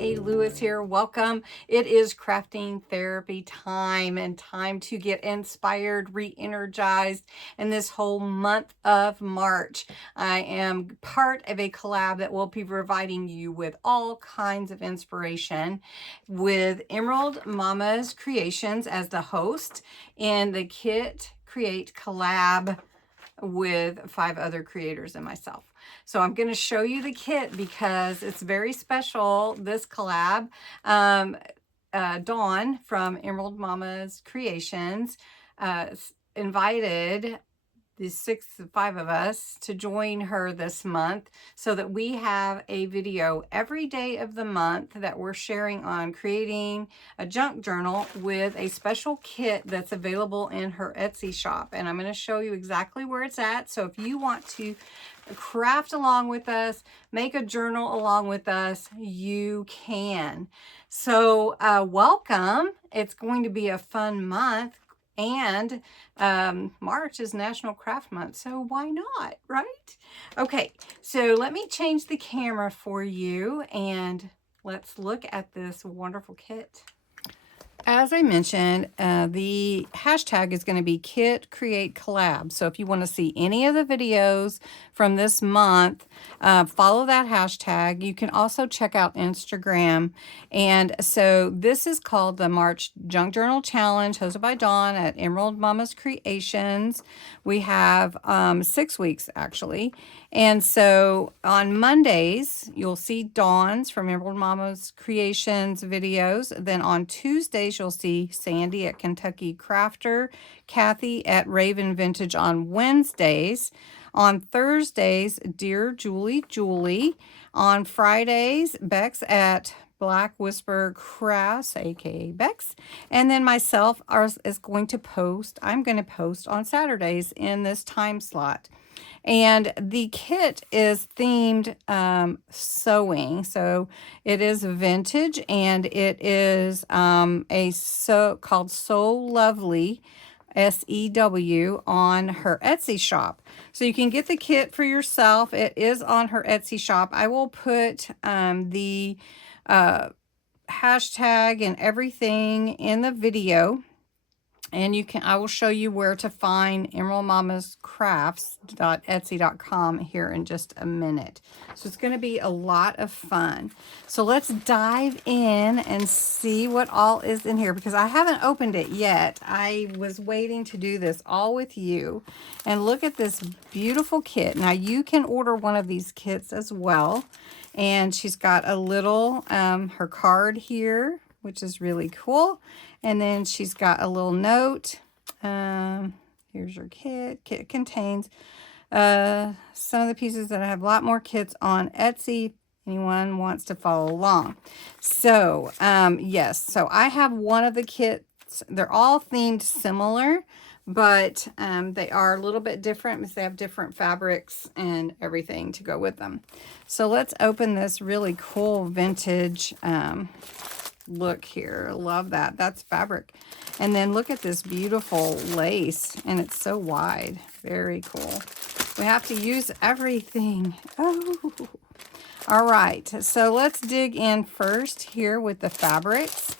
aka Lewis here. Welcome. It is crafting therapy time and time to get inspired, re-energized in this whole month of March. I am part of a collab that will be providing you with all kinds of inspiration with Emerald Mommas Creations as the host and the Kit Create collab with 5 other creators and myself. So I'm going to show you the kit because it's very special, this collab. Dawn from Emerald Mommas Creations invited the 5 of us to join her this month so that we have a video every day of the month that we're sharing on creating a junk journal with a special kit that's available in her Etsy shop. And I'm going to show you exactly where it's at. So if you want to craft along with us, make a journal along with us, you can. So welcome. It's going to be a fun month. And March is National Craft Month, so why not, right? Okay, so let me change the camera for you and let's look at this wonderful kit. As I mentioned, the hashtag is going to be Kit Create Collab. So if you want to see any of the videos from this month, follow that hashtag. You can also check out Instagram. And so this is called the March Junk Journal Challenge, hosted by Dawn at Emerald Mommas Creations. We have 6 weeks, actually. And so on Mondays, you'll see Dawn's from Emerald Mommas Creations videos. Then on Tuesdays, you'll see Sandy at Kentucky Krafter, Kathy at Raven Vintage on Wednesdays. On Thursdays, DearJulieJulie. On Fridays, Bexx at BlackWhisperCrafts, aka Bexx. And then myself is going to post. I'm going to post on Saturdays in this time slot. And the kit is themed sewing. So it is vintage and it is called So Lovely, SEW, on her Etsy shop. So you can get the kit for yourself. It is on her Etsy shop. I will put the hashtag and everything in the video. And I will show you where to find emeraldmommascrafts.etsy.com here in just a minute. So it's going to be a lot of fun. So let's dive in and see what all is in here because I haven't opened it yet. I was waiting to do this all with you. And look at this beautiful kit. Now you can order one of these kits as well. And she's got a little, her card here, which is really cool. And then she's got a little note. Here's your kit. Kit contains some of the pieces that I have a lot more kits on Etsy. If anyone wants to follow along. So, yes. So I have one of the kits. They're all themed similar, but they are a little bit different because they have different fabrics and everything to go with them. So let's open this really cool vintage look here. Love that. That's fabric. And then look at this beautiful lace, and it's so wide. Very cool. We have to use everything. Oh, all right. So let's dig in first here with the fabrics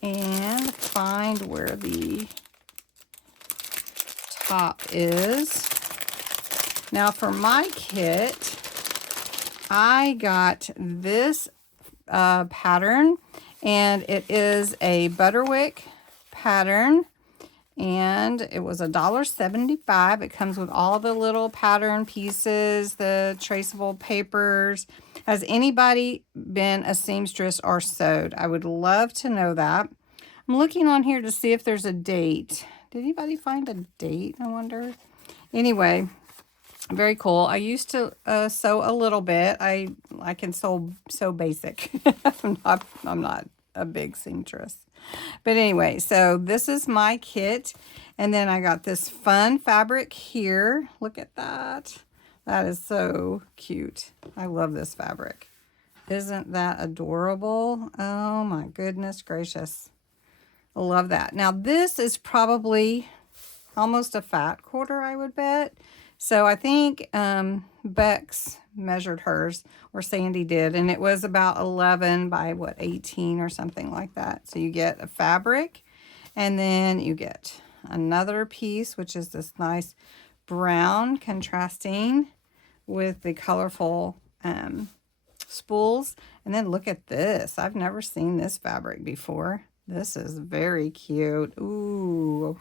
and find where the top is. Now for my kit, I got this pattern. And it is a Butterwick pattern, and it was $1.75. It comes with all the little pattern pieces, the traceable papers. Has anybody been a seamstress or sewed? I would love to know that. I'm looking on here to see if there's a date. Did anybody find a date, I wonder? Anyway, very cool. I used to sew a little bit. I can sew basic. I'm not a big seamstress. But anyway, so this is my kit. And then I got this fun fabric here. Look at that. That is so cute. I love this fabric. Isn't that adorable? Oh my goodness gracious. I love that. Now this is probably almost a fat quarter, I would bet. So I think Bexx measured hers, or Sandy did, and it was about 11 by what, 18 or something like that. So you get a fabric, and then you get another piece, which is this nice brown contrasting with the colorful spools. And then look at this. I've never seen this fabric before. This is very cute. Ooh,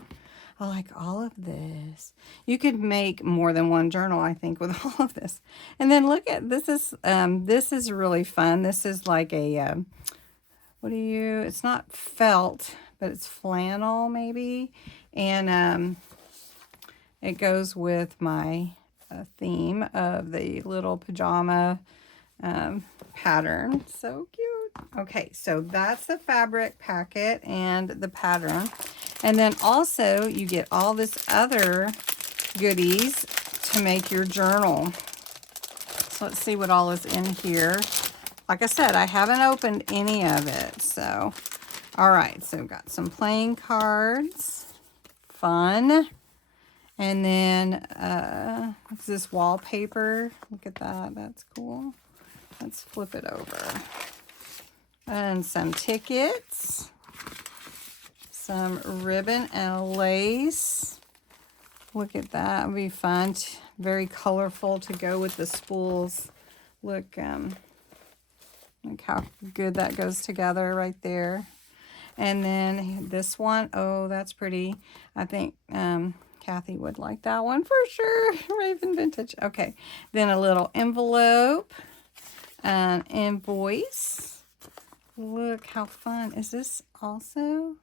I like all of this. You could make more than one journal, I think, with all of this. And then look at this is really fun. This is like a it's not felt, but it's flannel maybe, and it goes with my theme of the little pajama pattern. So cute. Okay, so that's the fabric packet and the pattern. And then also you get all this other goodies to make your journal. So let's see what all is in here. Like I said, I haven't opened any of it. So, all right, so got some playing cards. Fun. And then, what's this, wallpaper? Look at that. That's cool. Let's flip it over. And some tickets. Some ribbon and lace. Look at that. It'll be fun. Very colorful to go with the spools. Look how good that goes together right there. And then this one, oh, that's pretty. I think Kathy would like that one for sure. Raven Vintage. Okay. Then a little envelope. An invoice. Look how fun. Is this also?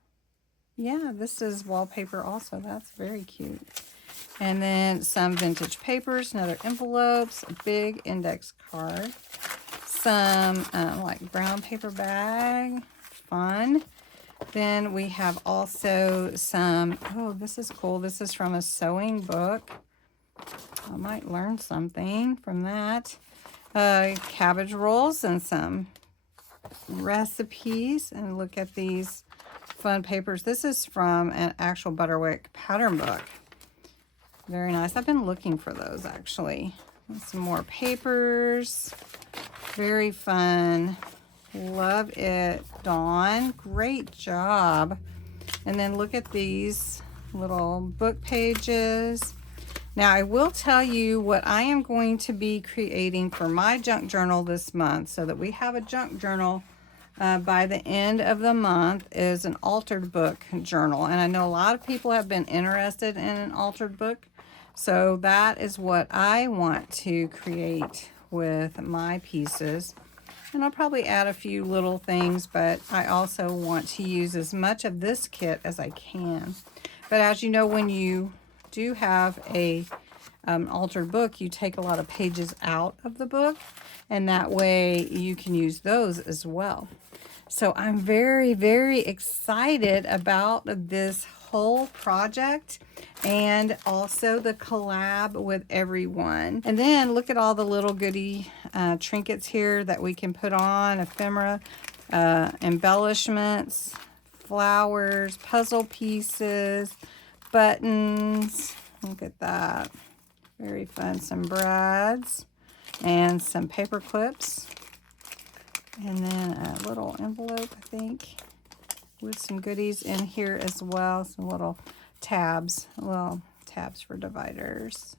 Yeah, this is wallpaper also. That's very cute. And then some vintage papers, another envelopes, a big index card, some like brown paper bag. Fun. Then we have also some, oh, this is cool. This is from a sewing book. I might learn something from that. Cabbage rolls and some recipes. And look at these fun papers. This is from an actual Butterwick pattern book. Very nice. I've been looking for those actually. And some more papers. Very fun. Love it, Dawn. Great job. And then look at these little book pages. Now, I will tell you what I am going to be creating for my junk journal this month, so that we have a junk journal by the end of the month, is an altered book journal. And I know a lot of people have been interested in an altered book. So that is what I want to create with my pieces. And I'll probably add a few little things, but I also want to use as much of this kit as I can. But as you know, when you do have a altered book, you take a lot of pages out of the book, and that way you can use those as well. So I'm very, very excited about this whole project, and also the collab with everyone. And then look at all the little goodie trinkets here that we can put on, ephemera, embellishments, flowers, puzzle pieces, buttons. Look at that. Very fun. Some brads and some paper clips. And then a little envelope, I think, with some goodies in here as well. Some little tabs, for dividers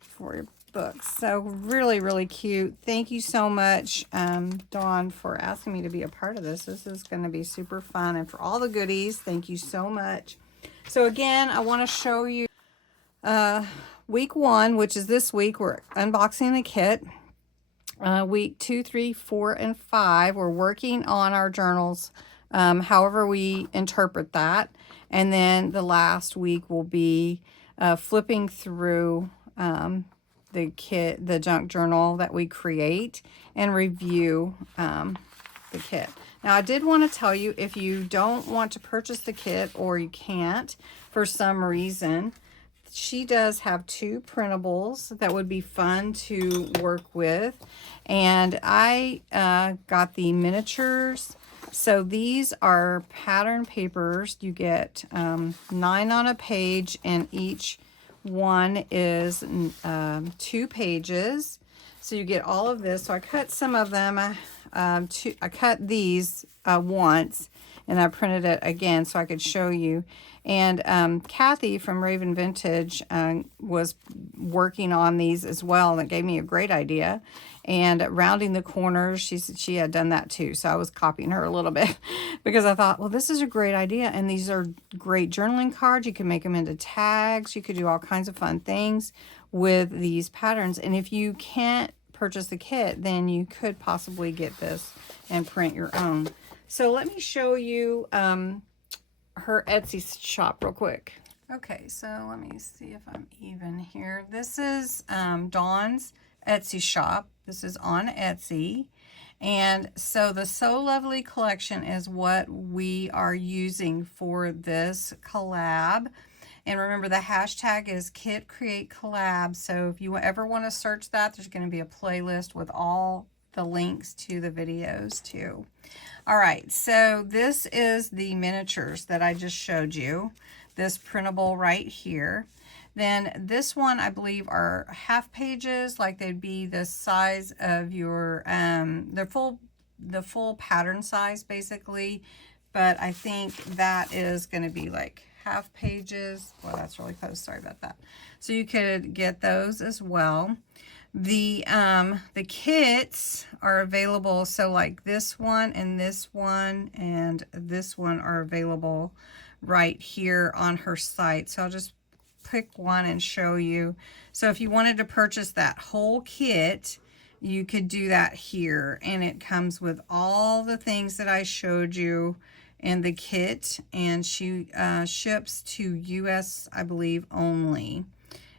for your books. So really, really cute. Thank you so much, Dawn, for asking me to be a part of this. This is going to be super fun. And for all the goodies, thank you so much. So again, I want to show you week 1, which is this week. We're unboxing the kit. Week 2, 3, 4, and 5, we're working on our journals, however we interpret that. And then the last week will be flipping through the kit, the junk journal that we create, and review the kit. Now, I did want to tell you, if you don't want to purchase the kit, or you can't for some reason, she does have 2 printables that would be fun to work with. And I got the miniatures. So these are pattern papers. You get 9 on a page, and each one is 2 pages. So you get all of this. So I cut some of them. I cut these once, and I printed it again so I could show you. And Kathy from Raven Vintage was working on these as well, and it gave me a great idea. And rounding the corners, she had done that too. So I was copying her a little bit because I thought, well, this is a great idea. And these are great journaling cards. You can make them into tags. You could do all kinds of fun things with these patterns. And if you can't purchase the kit, then you could possibly get this and print your own. So let me show you her Etsy shop real quick. Okay, so let me see if I'm even here. This is Dawn's Etsy shop. This is on Etsy. And so the So Lovely collection is what we are using for this collab. And remember, the hashtag is Kit Create Collab. So if you ever want to search that, there's going to be a playlist with all the links to the videos too. All right, so this is the miniatures that I just showed you. This printable right here. Then this one, I believe, are half pages, like they'd be the size of your, the full pattern size, basically. But I think that is going to be like half pages. Well, that's really close. Sorry about that. So you could get those as well. The kits are available. So like this one and this one are available right here on her site. So I'll just pick one and show you. So if you wanted to purchase that whole kit, you could do that here, and it comes with all the things that I showed you in the kit, and she ships to US, I believe, only.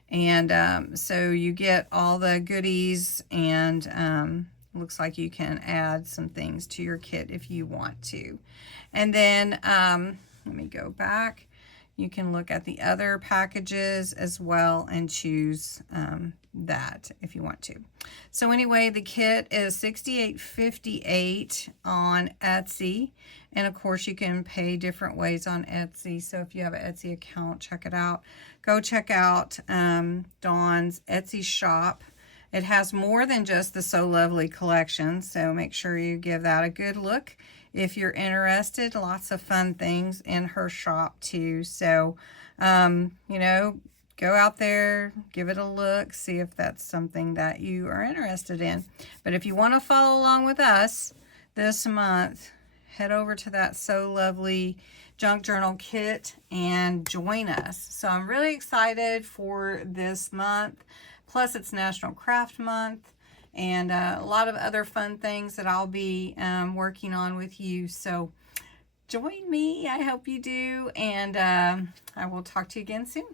And so you get all the goodies, and looks like you can add some things to your kit if you want to. And then let me go back. You can look at the other packages as well and choose that if you want to. So anyway, the kit is $68.58 on Etsy. And of course, you can pay different ways on Etsy. So if you have an Etsy account, check it out. Go check out Dawn's Etsy shop. It has more than just the So Lovely collection, so make sure you give that a good look if you're interested. Lots of fun things in her shop too. So, you know, go out there, give it a look, see if that's something that you are interested in. But if you want to follow along with us this month, head over to that So Lovely Junk Journal kit and join us. So I'm really excited for this month. Plus, it's National Craft Month, and a lot of other fun things that I'll be working on with you. So join me. I hope you do, and I will talk to you again soon.